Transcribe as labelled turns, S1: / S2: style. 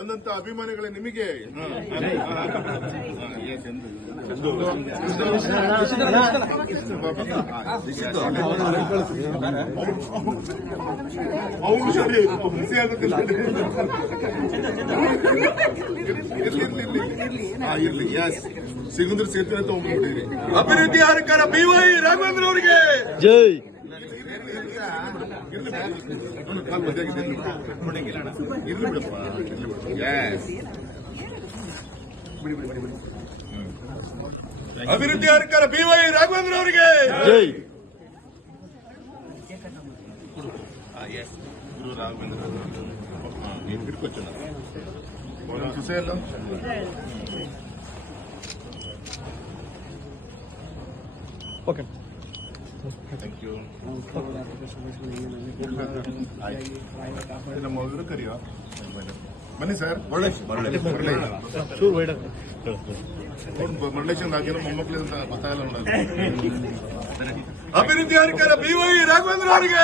S1: ಬಂದಂತ ಅಭಿಮಾನಿಗಳೇ ನಿಮಗೆ. ಅವನು ಸರಿ ಬಿಸಿ ಆಗುತ್ತಿಲ್ಲ ಇರ್ಲಿ ಯಸ್ ಸಿಗುಂದ್ರ ಸೇರ್ತೀನಿ ಅಂತ ಹೋಗ್ಬಿಟ್ಟಿರಿ
S2: ಅಭಿವೃದ್ಧಿ ಅಧಿಕಾರ ಬಿ ವೈ ರಾಘವೇಂದ್ರ ಅವರಿಗೆ.
S3: ಜೈ.
S2: அபிவிருத்தியா இருக்கிற பி ஒய் ராகவேந்திர அவர்கள்.
S3: ஜெய்.
S1: ಗುರು ರಾಘವೇಂದ್ರ താങ്ക് യു ನಮ್ಮ ಇವರು ಕರೆಯುವ ಬನ್ನಿ ಸರ್ ಒಳ್ಳೆ ಮುರಳಿ
S3: ಚೂರು ಬೇಡ
S1: ಮುರಳೇಶ್ ಆಗಿರೋ ಮೊಮ್ಮಕ್ಕಳು ಅಂತ ಗೊತ್ತಾಗಲ್ಲ ನೋಡ
S2: ಅಭಿವೃದ್ಧಿ ಅಧಿಕಾರ ಬಿ ವೈ ರಾಘವೇಂದ್ರ ಅವರಿಗೆ